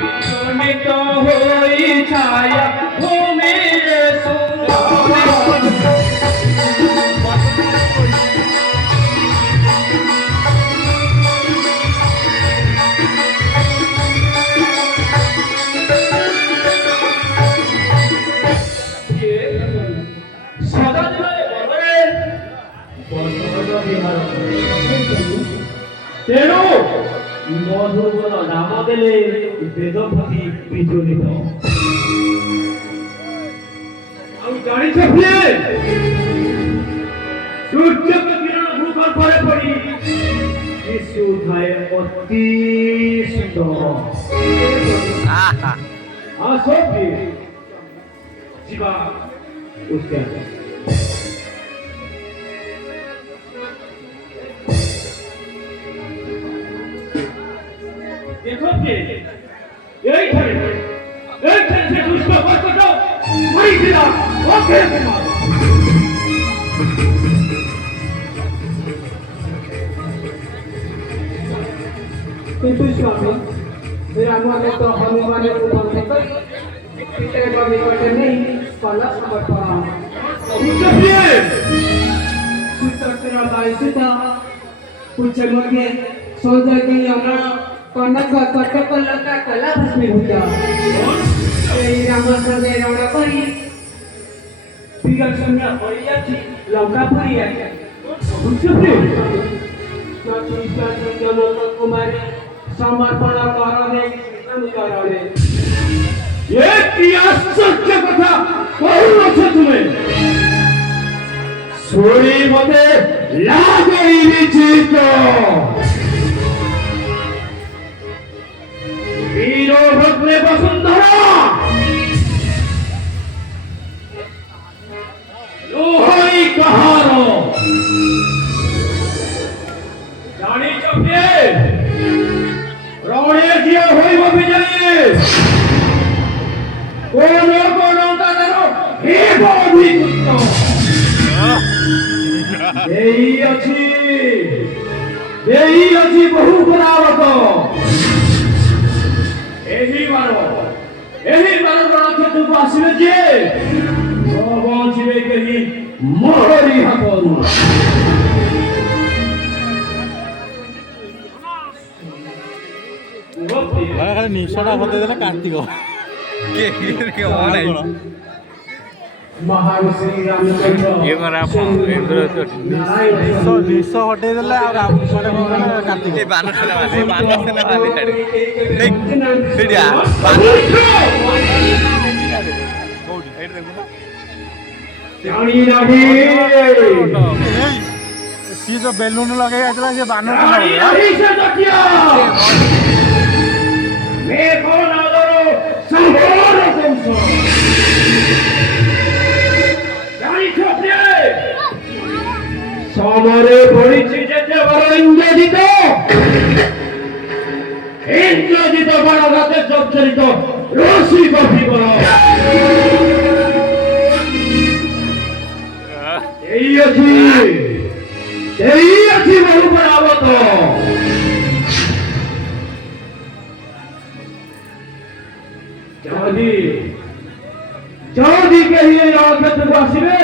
বিচলিত হই ছায়া ভূমির তেণু মধুবন নাম দেলে বেদপতি বিচলিত। ଆଉ ଜାଣିଛ କିଏ ସୂର୍ଯ୍ୟଙ୍କ କିରଣ ଭୂଗର୍ଭରେ ପଡ଼ି ଦିଶୁଥାଏ ଅତି ସୁନ୍ଦର। ଆସ ଯିବା ଉଦ୍ୟାନ। देखो ये यही थे से दुष्ट वर्ग को मरी दिला ओके किंतु स्वामी मेरा अनुमान तो हनुमान को बोलते कर पिता का निकट नहीं कला समर्पण ये सुतर तेरा दाई सीता कुछ मगे सोचा कि हमरा कनक कटक लका कला भस्मी होता এই রামচন্দ্র রওনা করি বিগত সঙ্গে হয়ে যাচ্ছি লঙ্কা পুরি আছে বুঝছো জনক কুমারী সমর্পণ করণে করণে এ কি আশ্চর্য কথা কইছ তুমি শুনি মতে লাগে বিচিত वीरभद्रे वसुंधरा लोहई कहारो जानी चुके रौड़े जिया होई वो विजयी कोनो का करो हे बोधी कुत्तो यही अच्छी बहु बनावत एही बारो गणक्षेत्र को आसिबे जे पहुंचबे कही मोहरी हकरू খালি নিশাটা হতে দিলে কার্তিক কে নাই মহাশ্রী রামচন্দ্র ये करा इंद्र तो निशा हटे दिले और মানে কার্তিক এই বানর সেনা ভাবি ছাড়ি ঠিক ভিডিয়া বানর কোডি এর দেখো না জানি নাহি সি যে বেলুন লাগাই আইতলা যে বানর জানি নাহি সে দকিয়া মে কোন আদর সংহার কৌশ সমরে পড়িছি যেতে বড় ইন্দ্রজিত বড় রাতে জর্জরিত রশি কফি বড় এই আছি বহু বড়াবত যদি কেহি এই অক্ষেত্রକୁ ଆସିବେ